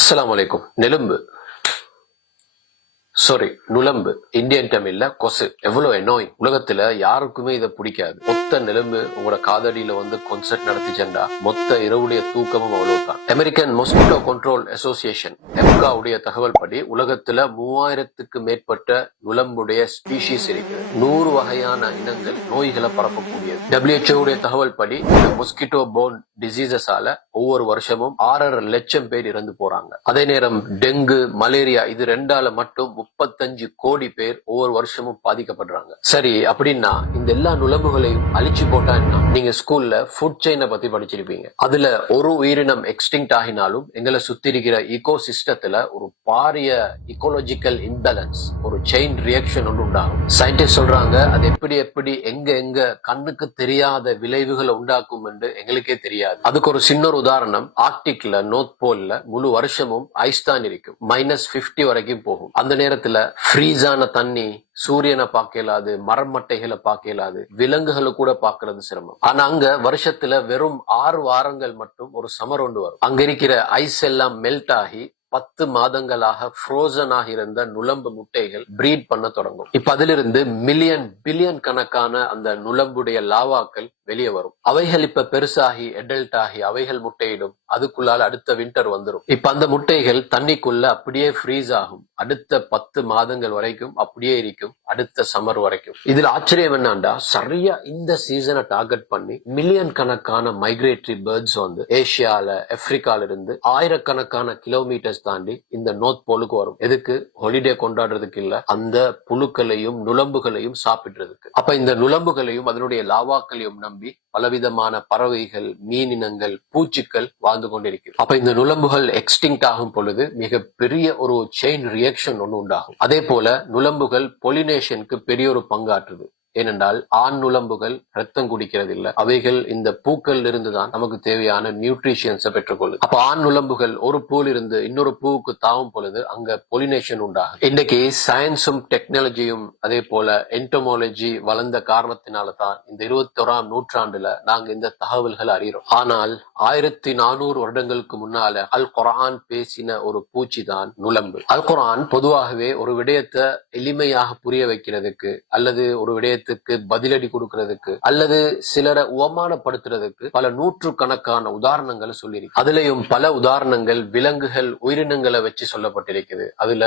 அஸ்ஸலாமு அலைக்கும். நுளம்பு இந்தியன் தமிழ்ல கொசு. எவ்வளவு எண்ணோயிங். உலகத்துல யாருக்குமே இதை பிடிக்காது. மொத்த நெலும்பு உங்களோட காதடியில வந்து கொன்சர்ட் நடத்திச்சேன்டா மொத்த இரவுடைய தூக்கமும் அவ்வளவுதான். அமெரிக்கன் மொஸ்கிட்டோ கண்ட்ரோல் அசோசியேஷன் எம்கா உடைய தகவல் படி உலகத்துல 3000க்கு மேற்பட்ட நுளம்புடைய ஸ்பீஷீஸ் இருக்கு. 100 வகையான இனங்கள் நோய்களை பரப்பக்கூடியது. WHO உடைய தகவல் படி இந்த மொஸ்கிட்டோ போன் டிசீசஸால ஒவ்வொரு வருஷமும் 6.5 லட்சம் பேர் இறந்து போறாங்க. அதே நேரம் டெங்கு, மலேரியா இது ரெண்டால மட்டும் 35 கோடி பேர் ஒவ்வொரு வருஷமும் பாதிக்கப்படுறாங்க. சரி, அப்படின்னா இந்த எல்லா நுளம்புகளையும் அழிச்சு போட்டா என்ன? நீங்க ஸ்கூல்ல ஃபுட் செயினை பத்தி படிச்சிருப்பீங்க. அதுல ஒரு உயிரினம் எக்ஸ்டிங்க்ட் ஆகினாலும் எங்களை சுத்தி இருக்கிற ஈகோ சிஸ்டத்துல ஒரு பாரிய இக்கோலஜிக்கல் இம்பேலன்ஸ், ஒரு செயின் ரியாக்ஷன் ஒன்று உண்டாகும். சயின்டிஸ்ட் சொல்றாங்க அது எப்படி எங்க கண்ணுக்கு தெரியாத விளைவுகளை உண்டாக்கும் என்று எங்களுக்கே தெரியாது. அதுக்கு ஒரு சின்ன உதாரணம், ஆர்டிக்ல நோர்த் போல்ல முழு வருஷமும் ஐஸ் தான் இருக்கும். -50 வரைக்கும் போகும். அந்த நேரத்துல ஃப்ரீஸான தண்ணி, சூரியனை பார்க்க இயலாது, மரமட்டைகளை பார்க்க இயலாது, விலங்குகளை கூட பார்க்கறது சிரமம். ஆனா அங்க வருஷத்துல வெறும் 6 வாரங்கள் மட்டும் ஒரு சமர் ஒன்று வரும். அங்க இருக்கிற ஐஸ் எல்லாம் மெல்ட் ஆகி 10 மாதங்களாக ஃப்ரோசன் ஆகி இருந்த நுளம்பு முட்டைகள் பிரீட் பண்ண தொடங்கும். இப்ப அதிலிருந்து மில்லியன் பில்லியன் கணக்கான அந்த நுளம்புடைய லாவாக்கள் வெளியே வரும். அவைகள் இப்ப பெருசாகி அடல்ட் ஆகி அவைகள் முட்டையிடும். அதுக்குள்ளால அடுத்த வின்டர் வந்துடும். இப்ப அந்த முட்டைகள் தண்ணிக்குள்ள அப்படியே ஃப்ரீஸ் ஆகும். அடுத்த 10 மாதங்கள் வரைக்கும் அப்படியே இருக்கும், அடுத்த சம்மர் வரைக்கும். இதுல ஆச்சரியம் என்னண்டா, சரியா இந்த சீசனை டார்கெட் பண்ணி மில்லியன் கணக்கான மைக்ரேட்டரி பேர்ட்ஸ் வந்து ஏசியால, ஆப்பிரிக்கால இருந்து ஆயிரக்கணக்கான கிலோமீட்டர்ஸ் தாண்டி இந்த நோர்த் போலுக்கு வரும். எதுக்கு? ஹாலிடே கொண்டாடுறதுக்கு இல்ல, அந்த புழுக்களையும் நுளம்புகளையும் சாப்பிடுறதுக்கு. அப்ப இந்த நுளம்புகளையும் அதனுடைய லாவாக்களையும் நம்பி பலவிதமான பறவைகள், மீனினங்கள், பூச்சிகள் வாழ்ந்து கொண்டிருக்கு. அப்ப இந்த நுளம்புகள் எக்ஸ்டிங்க்ட் ஆகும் பொழுது மிக பெரிய ஒரு செயின் ரியாக்ஷன் ஒன்று உண்டாகும். அதே போல நுளம்புகள் பொலினேஷனுக்கு பெரிய ஒரு பங்காற்றுது. ஏனென்றால் ஆண் நுளம்புகள் ரத்தம் குடிக்கிறது இல்ல, அவைகள் இந்த பூக்கள் இருந்துதான் நமக்கு தேவையான நியூட்ரிஷன்ஸை பெற்றுக்கொள்ளுது. அப்ப ஆண் நுளம்புகள் ஒரு பூவில் இருந்து இன்னொரு பூவுக்கு தாவும் பொழுது அங்க பொலினேஷன் உண்டாகும். இன்னைக்கு சயின்ஸும் டெக்னாலஜியும் அதே போல என்டோமாலஜி வளர்ந்த காரணத்தினால தான் இந்த 21ஆம் நூற்றாண்டுல நாங்க இந்த தகவல்கள் அறிகிறோம். ஆனால் 1400 வருடங்களுக்கு முன்னால அல் குர்ஆன் பேசின ஒரு பூச்சி தான் நுளம்பு. அல் குர்ஆன் பொதுவாகவே ஒரு விடயத்தை எளிமையாக புரிய வைக்கிறதுக்கு, அல்லது ஒரு விடயத்தை பதிலடி கொடுக்கிறதுக்கு, அல்லது சிலரை உவமானப்படுத்துறதுக்கு பல நூற்றுக்கணக்கான உதாரணங்களை சொல்லியிருக்கு. அதுலயும் பல உதாரணங்கள் விலங்குகள், உயிரினங்களை வச்சு சொல்லப்பட்டிருக்குது. அதுல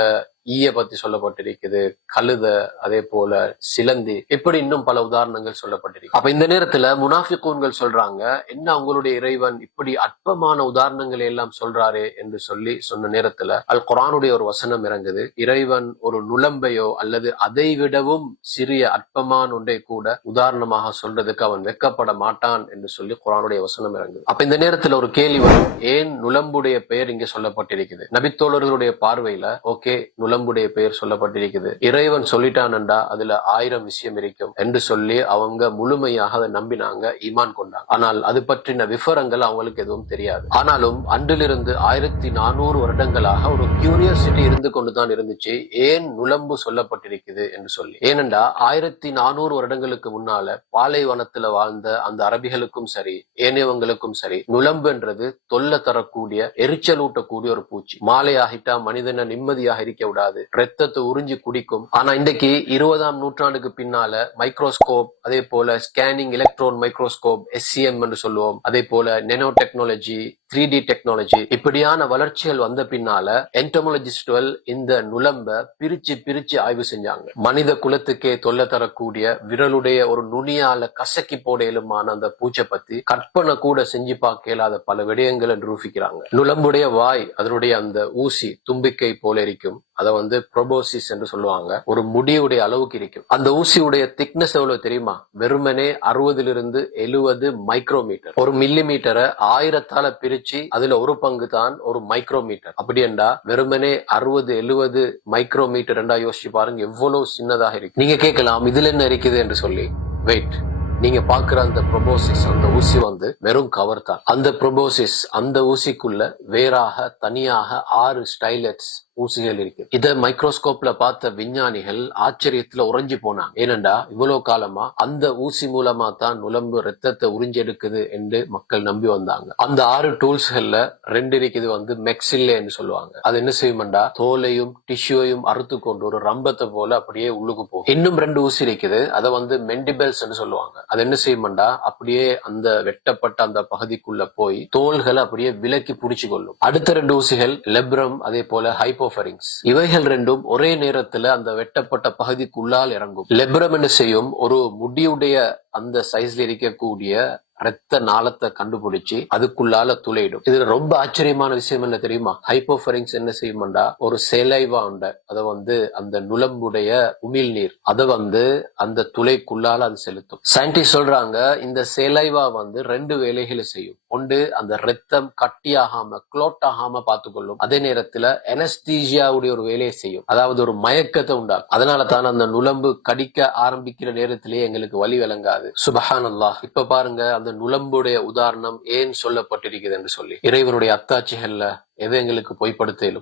ஈய பத்தி சொல்லப்பட்டிருக்குது, கழுத, அதே போல சிலந்தி, இப்படி இன்னும் பல உதாரணங்கள் சொல்லப்பட்டிருக்கு. அப்ப இந்த நேரத்துல முனாஃபிகூன்கள் சொல்றாங்க, என்ன உங்களுடைய இறைவன் இப்படி அற்பமான உதாரணங்களை எல்லாம் சொல்றாரே என்று சொன்ன நேரத்துல அல் குர்ஆனுடைய ஒரு வசனம் இறங்குது. இறைவன் ஒரு நுளம்பையோ அல்லது அதை விடவும் சிறிய அற்பமான ஒன்றை கூட உதாரணமாக சொல்றதுக்கு அவன் வெக்கப்பட மாட்டான் என்று சொல்லி குர்ஆனுடைய வசனம் இறங்குது. அப்ப இந்த நேரத்துல ஒரு கேள்வி வரும், ஏன் நுளம்புடைய பெயர் இங்க சொல்லப்பட்டிருக்குது? நபித்தோழர்களுடைய பார்வையில ஓகே, நுளம்புடைய பெயர் சொல்லப்பட்டிருக்குது, இறைவன் சொல்லிட்டான்டா அதுல 1000 விஷயம் இருக்கும் என்று சொல்லி அவங்க முழுமையாக அதை நம்பினாங்க, ஈமான் கொண்டாங்க. ஆனால் அது பற்றின விவரங்கள் அவங்களுக்கு எதுவும் தெரியாது. ஆனாலும் அன்றிலிருந்து 1400 வருடங்களாக ஒரு கியூரியாசிட்டி இருந்து கொண்டுதான் இருந்துச்சு, ஏன் நுளம்பு சொல்லப்பட்டிருக்குது என்று சொல்லி. ஏனென்றா 1400 வருடங்களுக்கு முன்னால பாலைவனத்துல வாழ்ந்த அந்த அரபிகளுக்கும் சரி, ஏனையவங்களுக்கும் சரி, நுளம்புன்றது தொல்லை தரக்கூடிய, எரிச்சல் ஊட்டக்கூடிய ஒரு பூச்சி. மாலை ஆகிட்டா மனிதனை நிம்மதியாக இருக்க விடாது, ரத்தத்தை உறிஞ்சி குடிக்கும். ஆனா இன்றைக்கு 20ஆம் நூற்றாண்டுக்கு பின்னால மைக்ரோஸ்கோப், அதே போல ஸ்கேனிங் எலக்ட்ரான் மைக்ரோஸ்கோப், SEM என்று சொல்லுவோம், அதே போல நெனோ டெக்னாலஜி, 3D டெக்னாலஜி, இப்படியான வளர்ச்சிகள் வந்த பின்னால என்டோமாலஜிஸ்டுகள் இந்த நுளம்ப பிரிச்சு ஆய்வு செஞ்சாங்க. மனித குலத்துக்கே தொல்லை தரக்கூடிய, விரலுடைய ஒரு நுனியால கசக்கி போட இயலுமான அந்த பூச்சை பத்தி கற்பனை கூட செஞ்சு பார்க்க இயலாத பல விடயங்களை நிரூபிக்கிறாங்க. நுளம்புடைய வாய், அதனுடைய அந்த ஊசி தும்பிக்கை போல இருக்கும். அதை வந்து ப்ரோபோசிஸ் என்று சொல்லுவாங்க. ஒரு முடியுடைய அளவுக்கு இருக்கும். அந்த ஊசியுடைய திக்னஸ் எவ்வளவு தெரியுமா? வெறுமனே 60 to 70 மைக்ரோமீட்டர். ஒரு மில்லிமீட்டரை 1000ஆல பிரிச்சு அதுல ஒரு பங்கு தான் ஒரு மைக்ரோமீட்டர். அப்படி என்றா வெறுமனே 60-70 மைக்ரோமீட்டர் என்றா யோசிச்சு பாருங்க எவ்வளவு சின்னதாக இருக்கு. நீங்க கேட்கலாம் இதுல என்ன இருக்குது என்று சொல்லி. வெயிட், நீங்க பாக்குற அந்த ப்ரோபோசிஸ் அந்த ஊசி வந்து வெறும் கவர் தான். அந்த ப்ரோபோசிஸ் அந்த ஊசிக்குள்ள வேறாக தனியாக 6 ஸ்டைலட்ஸ் ஊசிகள் இருக்கு. இத மைக்ரோஸ்கோப்ல பார்த்த விஞ்ஞானிகள் ஆச்சரியத்துல உறைஞ்சு போனாங்க. ஏனென்றா இவ்வளவு காலமா அந்த ஊசி மூலமா தான் நுளம்பு ரத்தத்தை உறிஞ்சி எடுக்குது என்று மக்கள் நம்பி வந்தாங்க. அந்த 6 டூல்ஸ்கள்ல 2 இருக்குது வந்து மெக்சில்லேன்னு சொல்லுவாங்க. அது என்ன செய்யும்டா தோலையும் டிஷ்யூவையும் அறுத்து கொண்டு ஒரு ரம்பத்தை போல அப்படியே உள்ளுக்கு போகும். இன்னும் 2 ஊசி இருக்குது, அதை வந்து மெண்டிபெல்ஸ் சொல்லுவாங்க. அது என்ன செய்யும்டா அப்படியே அந்த வெட்டப்பட்ட அந்த பகுதிக்குள்ள போய் தோள்களை அப்படியே விலக்கி புடிச்சு கொள்ளும். அடுத்த 2 ஊசிகள் லெப்ரம் அதே போல ஹைப்போஃபரிங்ஸ். இவைகள் ரெண்டும் ஒரே நேரத்துல அந்த வெட்டப்பட்ட பகுதிக்குள்ளால் இறங்கும். லெப்ரம் என்ன செய்யும், ஒரு முடியுடைய அந்த சைஸ்ல இருக்கக்கூடிய ரத்த நாளத்தை கண்டுபிடிச்சு அதுக்குள்ளால துளையிடும். இதுல ரொம்ப ஆச்சரியமான விஷயம் என்ன தெரியுமா? ஹைப்போஃபரிங்ஸ் என்ன செய்யும்டா ஒரு சேலைவா உண்ட அதை வந்து அந்த நுளம்புடைய உமிழ்நீர் அதை வந்து அந்த துளைக்குள்ளால அது செலுத்தும். சயின்டிஸ்ட் சொல்றாங்க இந்த சேலைவா வந்து 2 வேலைகளை செய்யும். ஒன்று அந்த ரத்தம் கட்டியாகாம க்ளோட் ஆகாம பார்த்துக்கொள்ளும். அதே நேரத்துல அனஸ்தீசியாவுடைய ஒரு வேலையை செய்யும், அதாவது ஒரு மயக்கத்தை உண்டாகும். அதனால தான் அந்த நுளம்பு கடிக்க ஆரம்பிக்கிற நேரத்திலேயே எங்களுக்கு வலி விளங்காது. சுபஹானல்லாஹ். இப்ப பாருங்க அந்த நுளம்புடைய உதாரணம் ஏன் சொல்லப்பட்டிருக்கிறது என்று சொல்லி. இறைவனுடைய அத்தாட்சிகள்ல எதை எங்களுக்கு பொய்ப்படுத்த இயலும்?